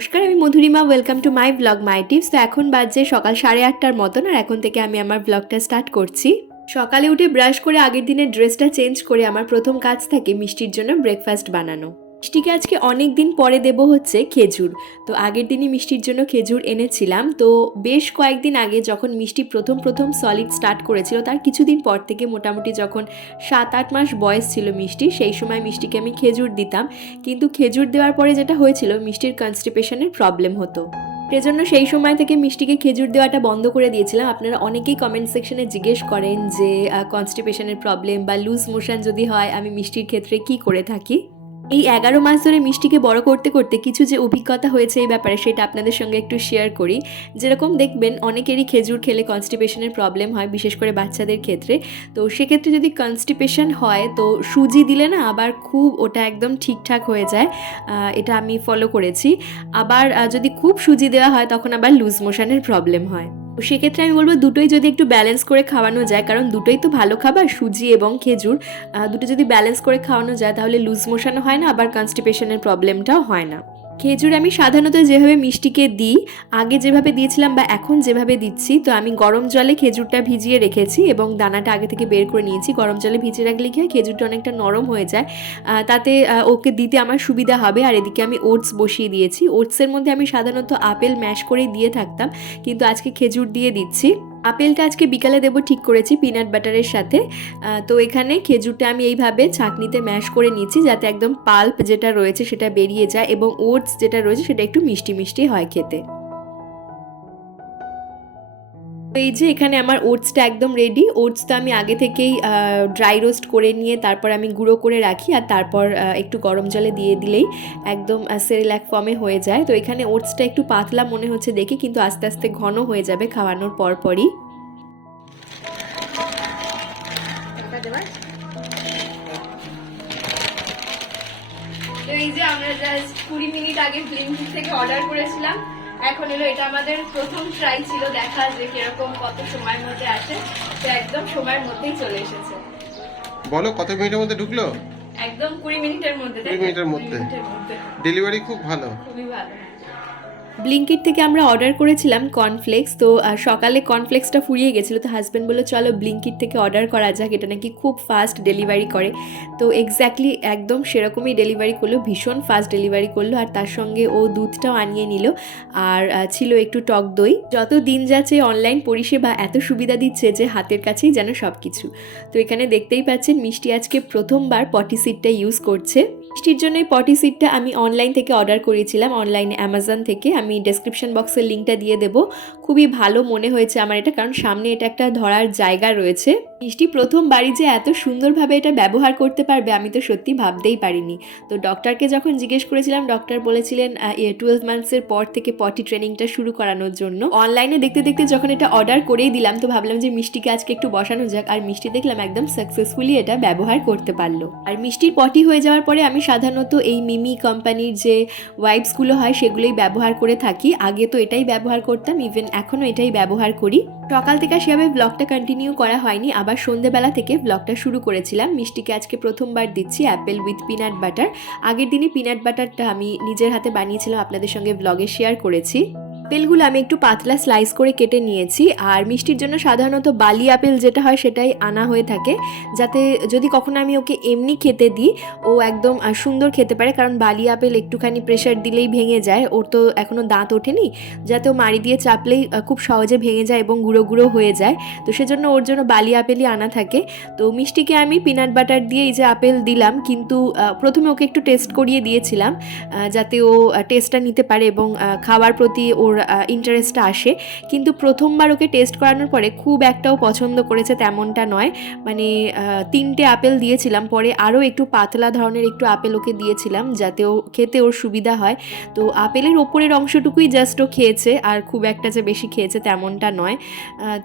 নমস্কার, আমি Madhurima. Welcome to my blog my tips. তো এখন বাজে সকাল 8:30টার মতন, আর এখন থেকে আমি আমার ব্লগটা স্টার্ট করছি। সকালে উঠে ব্রাশ করে আগের দিনের ড্রেসটা চেঞ্জ করে আমার প্রথম কাজ থাকে মিষ্টির জন্য ব্রেকফাস্ট বানানো। মিষ্টিকে আজকে অনেক দিন পরে দেব হচ্ছে খেজুর। তো আগের দিনই মিষ্টির জন্য খেজুর এনেছিলাম। তো বেশ কয়েকদিন আগে যখন মিষ্টি প্রথম সলিড স্টার্ট করেছিল, তার কিছুদিন পর থেকে মোটামুটি যখন 7-8 মাস বয়স ছিল মিষ্টি, সেই সময় মিষ্টিকে আমি খেজুর দিতাম। কিন্তু খেজুর দেওয়ার পরে যেটা হয়েছিল, মিষ্টির কনস্টিপেশনের প্রবলেম হতো। সেজন্য সেই সময় থেকে মিষ্টিকে খেজুর দেওয়াটা বন্ধ করে দিয়েছিলাম। আপনারা অনেকেই কমেন্ট সেকশনে জিজ্ঞেস করেন যে কনস্টিপেশনের প্রবলেম বা লুজ মোশন যদি হয় আমি মিষ্টির ক্ষেত্রে কি করে থাকি। এই 11 মাস ধরে মিষ্টিকে বড় করতে করতে কিছু যে অভিজ্ঞতা হয়েছে এই ব্যাপারে, সেটা আপনাদের সঙ্গে একটু শেয়ার করি। যেরকম দেখবেন অনেকেরই খেজুর খেলে কনস্টিপেশনের প্রবলেম হয়, বিশেষ করে বাচ্চাদের ক্ষেত্রে। তো সেক্ষেত্রে যদি কনস্টিপেশন হয়, তো সুজি দিলে না আবার খুব ওটা একদম ঠিকঠাক হয়ে যায়। এটা আমি ফলো করেছি। আবার যদি খুব সুজি দেওয়া হয়, তখন আবার লুজ মোশনের প্রবলেম হয়। তো সেক্ষেত্রে আমি বলবো দুটোই যদি একটু ব্যালেন্স করে খাওয়ানো যায়, কারণ দুটোই তো ভালো খাবার, সুজি এবং খেজুর। দুটো যদি ব্যালেন্স করে খাওয়ানো যায়, তাহলে লুজ মোশনও হয় না, আবার কনস্টিপেশনের প্রবলেমটাও হয় না। খেজুর আমি সাধারণত যেভাবে মিষ্টিকে দিই, আগে যেভাবে দিয়েছিলাম বা এখন যেভাবে দিচ্ছি, তো আমি গরম জলে খেজুরটা ভিজিয়ে রেখেছি এবং দানাটা আগে থেকে বের করে নিয়েছি। গরম জলে ভিজিয়ে রাখলে কি হয়, খেজুরটা অনেকটা নরম হয়ে যায়, তাতে ওকে দিতে আমার সুবিধা হবে। আর এদিকে আমি ওটস বসিয়ে দিয়েছি। ওটসের মধ্যে আমি সাধারণত আপেল ম্যাশ করেই দিয়ে থাকতাম, কিন্তু আজকে খেজুর দিয়ে দিচ্ছি। আপেলটা আজকে বিকালে দেবো ঠিক করেছি পিনাট বাটারের সাথে। তো এখানে খেজুরটা আমি এইভাবে ছাঁকনিতে ম্যাশ করে নিচ্ছি, যাতে একদম পাল্প যেটা রয়েছে সেটা বেরিয়ে যায় এবং ওটস যেটা রয়েছে সেটা একটু মিষ্টি মিষ্টি হয় খেতে। তো এই যে এখানে আমার ওটসটা একদম রেডি। ওটসটা আমি আগে থেকেই ড্রাই রোস্ট করে নিয়ে তারপর আমি গুঁড়ো করে রাখি, আর তারপর একটু গরম জলে দিয়ে দিলেই একদম সেরেল্যাক ফর্মে হয়ে যায়। তো এখানে ওটসটা একটু পাতলা মনে হচ্ছে দেখে, কিন্তু আস্তে আস্তে ঘন হয়ে যাবে খাওয়ানোর পরপরই। তো এই যে আমরা জাস্ট 20 মিনিট আগে ব্লিঙ্কিট থেকে অর্ডার করেছিলাম। এখন এলো, এটা আমাদের প্রথম ট্রাই ছিল, দেখা যে কিরকম কত সময়ের মধ্যে আসে। তো একদম সময়ের মধ্যেই চলে এসেছে। বলো কত মিনিটের মধ্যে ঢুকলো? একদম 20 মিনিটের মধ্যে। 20 মিনিটের মধ্যে ডেলিভারি খুব ভালো, খুবই ভালো। ব্লিঙ্কিট থেকে আমরা অর্ডার করেছিলাম কর্নফ্লেক্স। তো সকালে কর্নফ্লেক্সটা ফুরিয়ে গেছিলো, তো হাজব্যান্ড বললো চলো ব্লিঙ্কিট থেকে অর্ডার করা যাক, এটা নাকি খুব ফাস্ট ডেলিভারি করে। তো এক্স্যাক্টলি একদম সেরকমই ডেলিভারি করলো, ভীষণ ফাস্ট ডেলিভারি করলো। আর তার সঙ্গে ও দুধটাও আনিয়ে নিল, আর ছিল একটু টক দই। যত দিন যাচ্ছে অনলাইন পরিষেবা এত সুবিধা দিচ্ছে যে হাতের কাছেই যেন সব কিছু। তো এখানে দেখতেই পাচ্ছেন মিষ্টি আজকে প্রথমবার পটি সিডটা ইউজ করছে। মিষ্টির জন্য এই পটি সিডটা আমি অনলাইন থেকে অর্ডার করেছিলাম, অনলাইনে অ্যামাজন থেকে। আমি ডেসক্রিপশন বক্সের লিঙ্কটা দিয়ে দেবো। খুবই ভালো মনে হয়েছে আমার এটা, কারণ সামনে এটা একটা ধরার জায়গা রয়েছে। মিষ্টি প্রথমবারই যে এত সুন্দরভাবে এটা ব্যবহার করতে পারবে, আমি তো সত্যি ভাবতেই পারিনি। তো ডক্টরকে যখন জিজ্ঞেস করেছিলাম, ডক্টর বলেছিলেন 12 মান্থসের পর থেকে পটি ট্রেনিংটা শুরু করানোর জন্য। অনলাইনে দেখতে দেখতে যখন এটা অর্ডার করেই দিলাম, তো ভাবলাম যে মিষ্টিকে আজকে একটু বসানো যাক, আর মিষ্টি দেখলাম একদম সাকসেসফুলি এটা ব্যবহার করতে পারলো। আর মিষ্টির পটি হয়ে যাওয়ার পরে আমি সাধারণত এই মিমি কোম্পানির যে ওয়াইপসগুলো হয় সেগুলোই ব্যবহার করে থাকি। আগে তো এটাই ব্যবহার করতাম, ইভেন এখনও এটাই ব্যবহার করি। সকাল থেকে সেভাবে ব্লগটা কন্টিনিউ করা হয়নি, আবার সন্ধ্যেবেলা থেকে ব্লগটা শুরু করেছিলাম। মিষ্টিকে আজকে প্রথমবার দিচ্ছি অ্যাপেল উইথ পিনাট বাটার। আগের দিনে পিনাট বাটারটা আমি নিজের হাতে বানিয়েছিলাম, আপনাদের সঙ্গে ব্লগে শেয়ার করেছি। আপেলগুলো আমি একটু পাতলা স্লাইস করে কেটে নিয়েছি। আর মিষ্টির জন্য সাধারণত বালি আপেল যেটা হয় সেটাই আনা হয়ে থাকে, যাতে যদি কখনো আমি ওকে এমনি খেতে দিই, ও একদম সুন্দর খেতে পারে। কারণ বালি আপেল একটুখানি প্রেশার দিলেই ভেঙে যায়, ওর তো এখনও দাঁত ওঠেনি, যাতে ও মাড়ি দিয়ে চাপলেই খুব সহজে ভেঙে যায় এবং গুঁড়ো গুঁড়ো হয়ে যায়। তো সেজন্য ওর জন্য বালি আপেলই আনা থাকে। তো মিষ্টিকে আমি পিনাট বাটার দিয়ে এই যে আপেল দিলাম, কিন্তু প্রথমে ওকে একটু টেস্ট করিয়ে দিয়েছিলাম, যাতে ও টেস্টটা নিতে পারে এবং খাওয়ার প্রতি ওর ইন্টারেস্টটা আসে। কিন্তু প্রথমবার ওকে টেস্ট করানোর পরে খুব একটাও পছন্দ করেছে তেমনটা নয়। মানে 3টে আপেল দিয়েছিলাম, পরে আরও একটু পাতলা ধরনের একটু আপেল ওকে দিয়েছিলাম, যাতে ও খেতে ওর সুবিধা হয়। তো আপেলের ওপরের অংশটুকুই জাস্ট ও খেয়েছে, আর খুব একটা যে বেশি খেয়েছে তেমনটা নয়।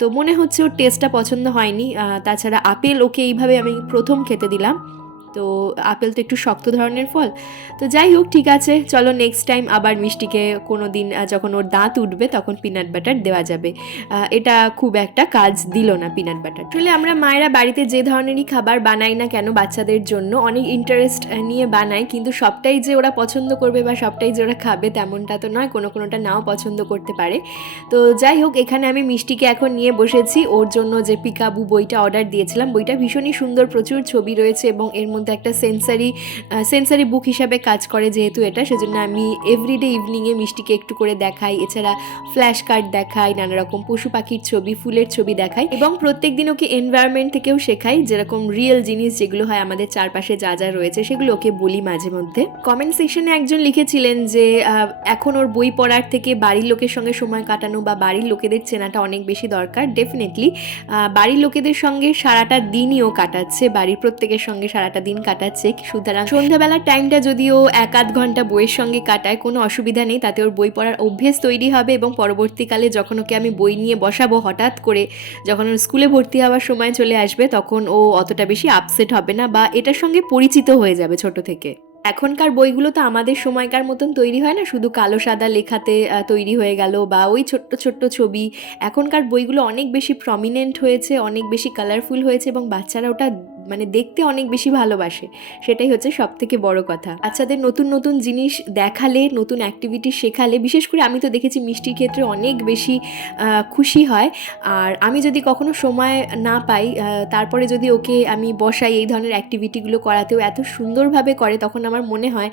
তো মনে হচ্ছে ওর টেস্টটা পছন্দ হয়নি। তাছাড়া আপেল ওকে এইভাবে আমি প্রথম খেতে দিলাম। তো আপেল তো একটু শক্ত ধরনের ফল। তো যাই হোক, ঠিক আছে, চলো নেক্সট টাইম আবার মিষ্টিকে কোনো দিন যখন ওর দাঁত উঠবে তখন পিনাট বাটার দেওয়া যাবে। এটা খুব একটা কাজ দিল না পিনাট বাটার। আসলে আমরা মায়েরা বাড়িতে যে ধরনেরই খাবার বানাই না কেন বাচ্চাদের জন্য অনেক ইন্টারেস্ট নিয়ে বানাই, কিন্তু সবটাই যে ওরা পছন্দ করবে বা সবটাই যে ওরা খাবে তেমনটা তো নয়, কোনোটা নাও পছন্দ করতে পারে। তো যাই হোক, এখানে আমি মিষ্টিকে এখন নিয়ে বসেছি ওর জন্য যে পিকাবু বইটা অর্ডার দিয়েছিলাম। বইটা ভীষণই সুন্দর, প্রচুর ছবি রয়েছে এবং এর মধ্যে একটা সেন্সারি বুক হিসাবে কাজ করে যেহেতু এটা, সেজন্য আমি এভরিডে ইভিনিংয়ে মিষ্টিকে একটু করে দেখাই। এছাড়া ফ্ল্যাশ কার্ড দেখাই, নানা রকম পশু পাখির ছবি, ফুলের ছবি দেখাই এবং প্রত্যেক দিন ওকে এনভায়রনমেন্ট থেকেও শেখাই, যেরকম রিয়েল জিনিস যেগুলো হয় আমাদের চারপাশে যা যা রয়েছে সেগুলো ওকে বলি মাঝে মধ্যে। কমেন্ট সেকশনে একজন লিখেছিলেন যে এখন ওর বই পড়ার থেকে বাড়ির লোকের সঙ্গে সময় কাটানো বা বাড়ির লোকেদের চেনাটা অনেক বেশি দরকার। ডেফিনেটলি বাড়ির লোকেদের সঙ্গে সারাটা দিনই ও কাটাচ্ছে, বাড়ির প্রত্যেকের সঙ্গে সারাটা দিন কাটাচ্ছে। সুতরাং সন্ধ্যাবেলার টাইমটা যদি ও 1-8 ঘন্টা বইয়ের সঙ্গে কাটায় কোনো অসুবিধা নেই, তাতে ওর বই পড়ার অভ্যেস তৈরি হবে এবং পরবর্তীকালে যখন ওকে আমি বই নিয়ে বসাবো হঠাৎ করে, যখন ওর স্কুলে ভর্তি হওয়ার সময় চলে আসবে, তখন ও অতটা বেশি আপসেট হবে না বা এটার সঙ্গে পরিচিত হয়ে যাবে ছোট থেকে। এখনকার বইগুলো তো আমাদের সময়কার মতন তৈরি হয় না, শুধু কালো সাদা লেখাতে তৈরি হয়ে গেল বা ওই ছোট্ট ছোট্ট ছবি। এখনকার বইগুলো অনেক বেশি প্রমিনেন্ট হয়েছে, অনেক বেশি কালারফুল হয়েছে এবং বাচ্চারা ওটা মানে দেখতে অনেক বেশি ভালোবাসে। সেটাই হচ্ছে সব থেকে বড় কথা। বাচ্চাদের নতুন নতুন জিনিস দেখালে, নতুন অ্যাক্টিভিটি শেখালে, বিশেষ করে আমি তো দেখেছি মিষ্টির ক্ষেত্রে অনেক বেশি খুশি হয়। আর আমি যদি কখনো সময় না পাই, তারপরে যদি ওকে আমি বসাই এই ধরনের অ্যাক্টিভিটিগুলো করাতেও এত সুন্দরভাবে করে, তখন আমার মনে হয়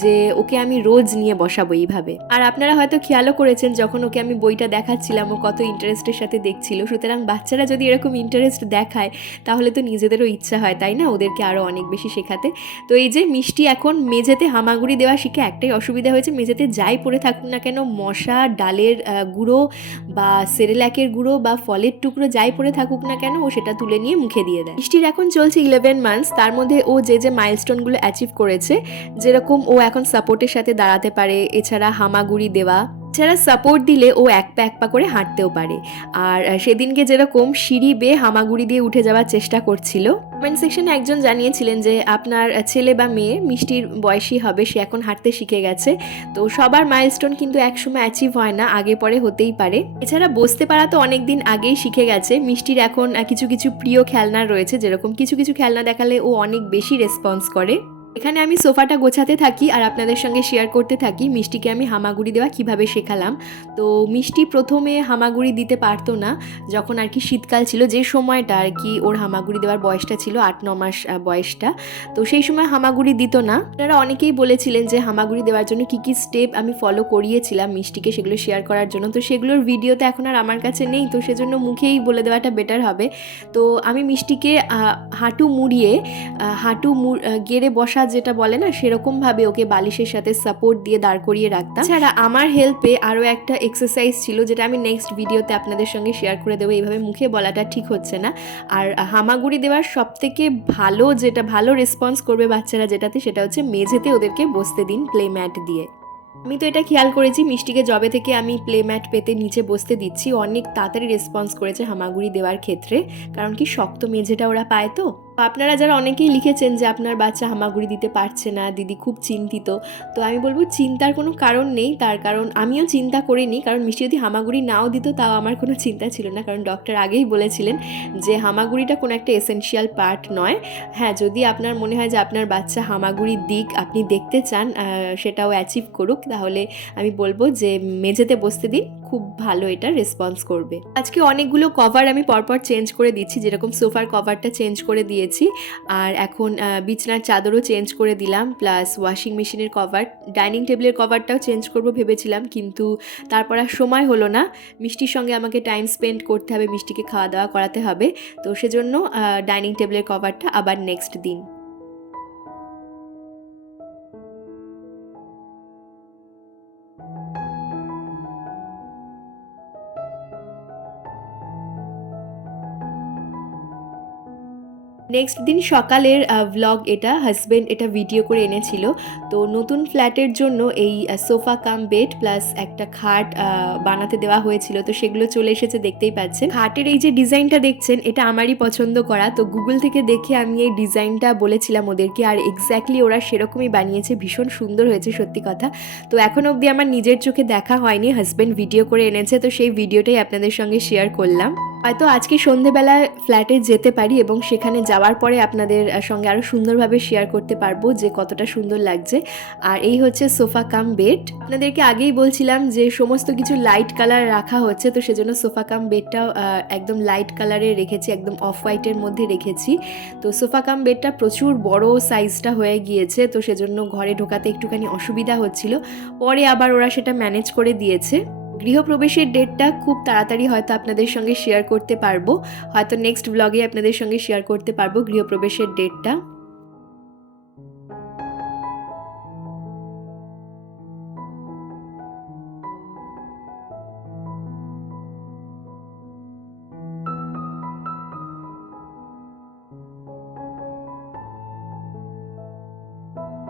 যে ওকে আমি রোজ নিয়ে বসাবো এইভাবে। আর আপনারা হয়তো খেয়ালও করেছেন যখন ওকে আমি বইটা দেখাচ্ছিলাম ও কত ইন্টারেস্টের সাথে দেখছিল। সুতরাং বাচ্চারা যদি এরকম ইন্টারেস্ট দেখায় তাহলে তো নিজেদেরও ইচ্ছা হয়, তাই না, ওদেরকে আরও অনেক বেশি শেখাতে। তো এই যে মিষ্টি এখন মেঝেতে হামাগুড়ি দেওয়া শিখে একটাই অসুবিধা হয়েছে, মেঝেতে যাই পড়ে থাকুক না কেন, মশা, ডালের গুঁড়ো বা সেরেল্যাকের গুঁড়ো বা ফলের টুকরো যাই পড়ে থাকুক না কেন, ও সেটা তুলে নিয়ে মুখে দিয়ে দেয়। মিষ্টির এখন চলছে 11 মান্থস। তার মধ্যে ও যে মাইলস্টোনগুলো অ্যাচিভ করেছে, যেরকম ও এখন সাপোর্টের সাথে দাঁড়াতে পারে, এছাড়া হামাগুড়ি দেওয়া, এছাড়া সাপোর্ট দিলে ও এক পা করে হাঁটতেও পারে। আর সেদিনকে যেরকম সিঁড়ি বেয়ে হামাগুড়ি দিয়ে উঠে যাওয়ার চেষ্টা করছিল। কমেন্ট সেকশনে একজন জানিয়েছিলেন যে আপনার ছেলে বা মেয়ে মিষ্টির বয়সী হবে, সে এখন হাঁটতে শিখে গেছে। তো সবার মাইলস্টোন কিন্তু একসময় অ্যাচিভ হয় না, আগে পরে হতেই পারে। এছাড়া বসতে পারা তো অনেক দিন আগেই শিখে গেছে। মিষ্টির এখন কিছু কিছু প্রিয় খেলনা রয়েছে, যেরকম কিছু কিছু খেলনা দেখালে ও অনেক বেশি রেসপন্স করে। এখানে আমি সোফাটা গোছাতে থাকি আর আপনাদের সঙ্গে শেয়ার করতে থাকি মিষ্টিকে আমি হামাগুড়ি দেওয়া কিভাবে শেখালাম। তো মিষ্টি প্রথমে হামাগুড়ি দিতে পারতো না, যখন আর কি শীতকাল ছিল, যে সময়টা আর কি ওর হামাগুড়ি দেওয়ার বয়সটা ছিল 8-9 মাস বয়সটা। তো সেই সময় হামাগুড়ি দিত না। আপনারা অনেকেই বলেছিলেন যে হামাগুড়ি দেওয়ার জন্য কী কী স্টেপ আমি ফলো করিয়েছিলাম মিষ্টিকে, সেগুলো শেয়ার করার জন্য। তো সেগুলোর ভিডিওতে এখন আর আমার কাছে নেই, তো সেজন্য মুখেই বলে দেওয়াটা বেটার হবে। তো আমি মিষ্টিকে হাঁটু মুড়িয়ে গেড়ে বসা যেটা বলে না, সেরকমভাবে ওকে বালিশের সাথে সাপোর্ট দিয়ে দাঁড় করিয়ে রাখতাম। ছাড়া আমার হেল্পে আরও একটা এক্সারসাইজ ছিল, যেটা আমি নেক্সট ভিডিওতে আপনাদের সঙ্গে শেয়ার করে দেবো। এইভাবে মুখে বলাটা ঠিক হচ্ছে না। আর হামাগুড়ি দেওয়ার সবথেকে ভালো রেসপন্স করবে বাচ্চারা যেটাতে, সেটা হচ্ছে মেঝেতে ওদেরকে বসতে দিন প্লে ম্যাট দিয়ে। আমি তো এটা খেয়াল করেছি, মিষ্টিকে যবে থেকে আমি প্লে ম্যাট পেতে নিচে বসতে দিচ্ছি, অনেক তাড়াতাড়ি রেসপন্স করেছে হামাগুড়ি দেওয়ার ক্ষেত্রে। কারণ কি, শক্ত মেঝেটা ওরা পায়। তো আপনারা যারা অনেকেই লিখেছেন যে আপনার বাচ্চা হামাগুড়ি দিতে পারছে না, দিদি খুব চিন্তিত। তো আমি বলবো চিন্তার কোনো কারণ নেই, তার কারণ আমিও চিন্তা করিনি। কারণ মিষ্টি যদি হামাগুড়ি নাও দিত তাও আমার কোনো চিন্তা ছিল না, কারণ ডক্টর আগেই বলেছিলেন যে হামাগুড়িটা কোনো একটা এসেনশিয়াল পার্ট নয়। হ্যাঁ, যদি আপনার মনে হয় যে আপনার বাচ্চা হামাগুড়ি দিক, আপনি দেখতে চান সেটাও অ্যাচিভ করুক, তাহলে আমি বলবো যে মেঝেতে বসতে দিন, খুব ভালো এটা রেসপন্স করবে। আজকে অনেকগুলো কভার আমি পরপর চেঞ্জ করে দিচ্ছি, যেরকম সোফার কভারটা চেঞ্জ করে দিয়েছি, আর এখন বিছনার চাদরও চেঞ্জ করে দিলাম, প্লাস ওয়াশিং মেশিনের কভার, ডাইনিং টেবিলের কভারটাও চেঞ্জ করব ভেবেছিলাম, কিন্তু তারপর আর সময় হলো না। মিষ্টির সঙ্গে আমাকে টাইম স্পেন্ড করতে হবে, মিষ্টিকে খাওয়া দাওয়া করাতে হবে। তো সেজন্য ডাইনিং টেবিলের কভারটা আবার নেক্সট দিন। নেক্সট দিন সকালের ভ্লগ এটা, হাজব্যান্ড এটা ভিডিও করে এনেছিল। তো নতুন ফ্ল্যাটের জন্য এই সোফা কাম বেড প্লাস একটা খাট বানাতে দেওয়া হয়েছিল, তো সেগুলো চলে এসেছে দেখতেই পাচ্ছেন। খাটের এই যে ডিজাইনটা দেখছেন এটা আমারই পছন্দ করা, তো গুগল থেকে দেখে আমি এই ডিজাইনটা বলেছিলাম ওদেরকে, আর এক্স্যাক্টলি ওরা সেরকমই বানিয়েছে, ভীষণ সুন্দর হয়েছে সত্যি কথা। তো এখন অবধি আমার নিজের চোখে দেখা হয়নি, হাজব্যান্ড ভিডিও করে এনেছে, তো সেই ভিডিওটাই আপনাদের সঙ্গে শেয়ার করলাম। হয়তো আজকে সন্ধেবেলায় ফ্ল্যাটে যেতে পারি এবং সেখানে যাওয়ার পরে আপনাদের সঙ্গে আরও সুন্দরভাবে শেয়ার করতে পারবো যে কতটা সুন্দর লাগছে। আর এই হচ্ছে সোফা কাম বেড। আপনাদেরকে আগেই বলছিলাম যে সমস্ত কিছু লাইট কালার রাখা হচ্ছে, তো সেজন্য সোফা কাম বেডটাও একদম লাইট কালারে রেখেছি, একদম অফ হোয়াইটের মধ্যে রেখেছি। তো সোফা কাম বেডটা প্রচুর বড় সাইজটা হয়ে গিয়েছে, তো সেজন্য ঘরে ঢোকাতে একটুখানি অসুবিধা হচ্ছিল, পরে আবার ওরা সেটা ম্যানেজ করে দিয়েছে। গৃহপ্রবেশের ডেটটা খুব তাড়াতাড়ি হয়তো আপনাদের সঙ্গে শেয়ার করতে পারবো, হয়তো নেক্সট ব্লগে আপনাদের সঙ্গে শেয়ার করতে পারবো গৃহপ্রবেশের ডেটটা।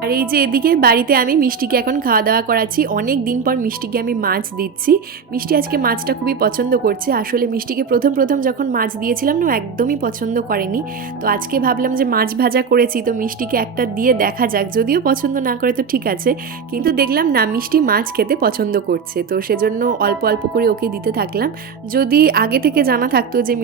আর এই যে এদিকে বাড়িতে আমি মিষ্টিকে এখন খাওয়া দাওয়া করাচ্ছি, অনেক দিন পর মিষ্টিকে আমি মাছ দিচ্ছি। মিষ্টি আজকে মাছটা খুবই পছন্দ করছে। আসলে মিষ্টিকে প্রথম যখন মাছ দিয়েছিলাম না, একদমই পছন্দ করেনি। তো আজকে ভাবলাম যে মাছ ভাজা করেছি, তো মিষ্টিকে একটা দিয়ে দেখা যাক, যদিও পছন্দ না করে তো ঠিক আছে, কিন্তু দেখলাম না মিষ্টি মাছ খেতে পছন্দ করছে, তো সেজন্য অল্প অল্প করে ওকে দিতে থাকলাম। যদি আগে থেকে জানা থাকতো যে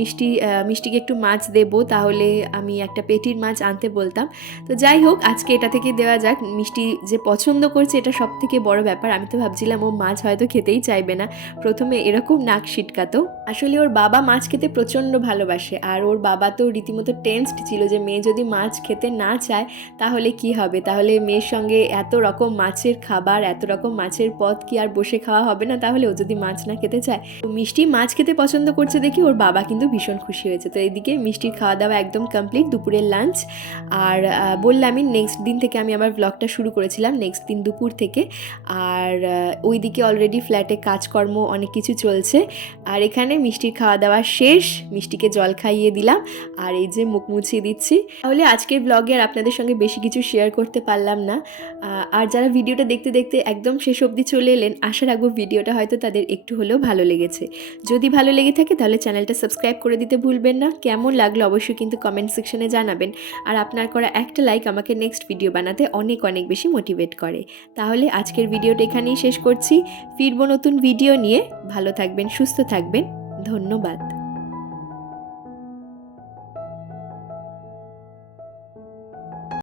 মিষ্টিকে একটু মাছ দেবো, তাহলে আমি একটা পেটির মাছ আনতে বলতাম। তো যাই হোক, আজকে এটা থেকে দেওয়া যাক। মিষ্টি যে পছন্দ করছে এটা সব থেকে বড় ব্যাপার। আমি তো ভাবছিলাম ও মাছ হয়তো খেতেই চাইবে না, প্রথমে এরকম নাক সিটকাতো। আসলে ওর বাবা মাছ খেতে প্রচণ্ড ভালোবাসে, আর ওর বাবা তো রীতিমতো টেনসড ছিল যে মেয়ে যদি মাছ খেতে না চায় তাহলে কি হবে, তাহলে মেয়ের সঙ্গে এত রকম মাছের খাবার, এত রকম মাছের পদ কি আর বসে খাওয়া হবে না, তাহলে ও যদি মাছ না খেতে চায়। তো মিষ্টি মাছ খেতে পছন্দ করছে দেখি ওর বাবা কিন্তু ভীষণ খুশি হয়েছে। তো এদিকে মিষ্টির খাওয়া দাওয়া একদম কমপ্লিট, দুপুরের লাঞ্চ। আর বললামই নেক্সট দিন থেকে আমি আবার ব্লগটা শুরু করেছিলাম, নেক্সট দিন দুপুর থেকে। আর ওইদিকে অলরেডি ফ্ল্যাটে কাজকর্ম অনেক কিছু চলছে, আর এখানে মিষ্টির খাওয়া দাওয়া শেষ, মিষ্টিকে জল খাইয়ে দিলাম, আর এই যে মুখ মুছিয়ে দিচ্ছি। তাহলে আজকের ব্লগে আর আপনাদের সঙ্গে বেশি কিছু শেয়ার করতে পারলাম না। আর যারা ভিডিওটা দেখতে দেখতে একদম শেষ অবধি চলে এলেন, আশা রাখবো ভিডিওটা হয়তো তাদের একটু হলেও ভালো লেগেছে। যদি ভালো লেগে থাকে তাহলে চ্যানেলটা সাবস্ক্রাইব করে দিতে ভুলবেন না। কেমন লাগলো অবশ্যই কিন্তু কমেন্ট সেকশনে জানাবেন, আর আপনার করা একটা লাইক আমাকে নেক্সট ভিডিও বানাতে অনেক অনেক বেশি মোটিভেট করে। তাহলে আজকের ভিডিওটা এখানেই শেষ করছি, ফিরবো নতুন ভিডিও নিয়ে। ভালো থাকবেন, সুস্থ থাকবেন, ধন্যবাদ।